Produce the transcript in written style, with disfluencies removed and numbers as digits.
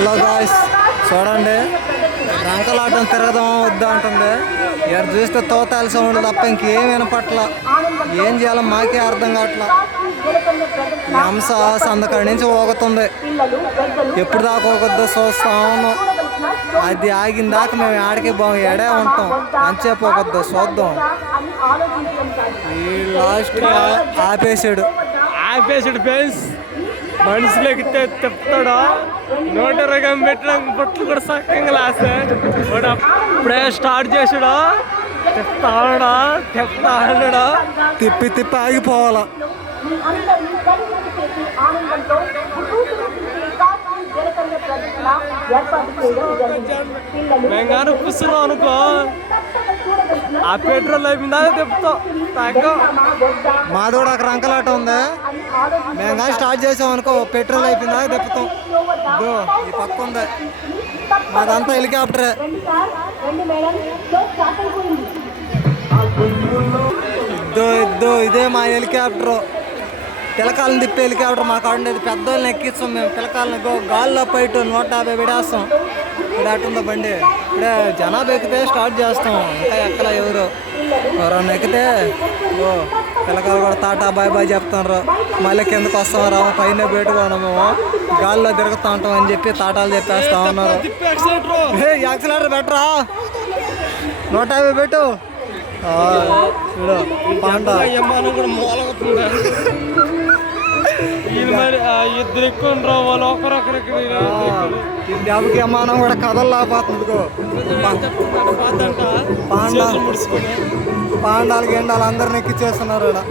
Hello guys, చూడండి రంకలాటం తిరగదాం వద్దా అంటుంది. ఇక్కడ చూస్తే తోతాల సౌండ్ తప్ప ఇంకేం వినపట్ల. ఏం చేయాలో మాకే అర్థం కావట్లా. ఈ హంస సందకాడి నుంచి ఊగుతుంది. ఎప్పుడు దాకా ఊగొద్దో చూస్తా ఉన్నాం. అది ఆగిన దాకా మేము ఆడికి బాగు ఎడే ఉంటాం. అంచేపు ఊగొద్దో చూద్దాం. ఈ లాస్ట్ ఆపేసాడు ఫేస్ మనుషులకి చెప్తాడా 120 పెట్టిన బొట్లు కూడా సక్కంగా లాసే ఇప్పుడే స్టార్ట్ చేసాడా చెప్తాడా తిప్పి తిప్పి ఆగిపోవాలా. మేము కానీ కూర్చున్నాం అనుకో ఆ పెట్రోల్ అయిపోయిందా చెప్తాం. మాది కూడా ఒక రంకలాట ఉంది. మేము కానీ స్టార్ట్ చేసాం అనుకో పెట్రోల్ అయిపోయిందా తిప్పుతాం. ఈ పక్క ఉంది మాదంతా హెలికాప్టరే. ఇదే మా హెలికాప్టరు. పిలకాలను తిప్పే హెలికాప్టర్ మా కాడ ఉండేది. పెద్దోళ్ళని ఎక్కిస్తాం మేము. పిలకాలని గాల్లో పైటు 150 విడేస్తాం. ఇక్కడ అటుందో బండి. ఇప్పుడే జనాభా ఎక్కితే స్టార్ట్ చేస్తాం. ఇంకా ఎక్కల ఎవరన్నా ఎక్కితే పిలకాలు కూడా టాటా బాయ్ బాయ్ చెప్తున్నారు. మళ్ళీ కిందకు వస్తాం రా పైన పెట్టుకోను మేము గాల్లో తిరుగుతూ ఉంటాం అని చెప్పి టాటాలు చెప్పేస్తా ఉన్నారు. యాక్సిలేటర్ బెటరా 150 పెట్టు. పాండా ఇద్దరు ఎక్కువ వాళ్ళు ఒకరొకరికి దెబ్బకి విమానం కూడా కదలలేకపోతుంది. పాండాలు గిండాలు అందరిని ఎక్కిచ్చేస్తున్నారు ఇక్కడ.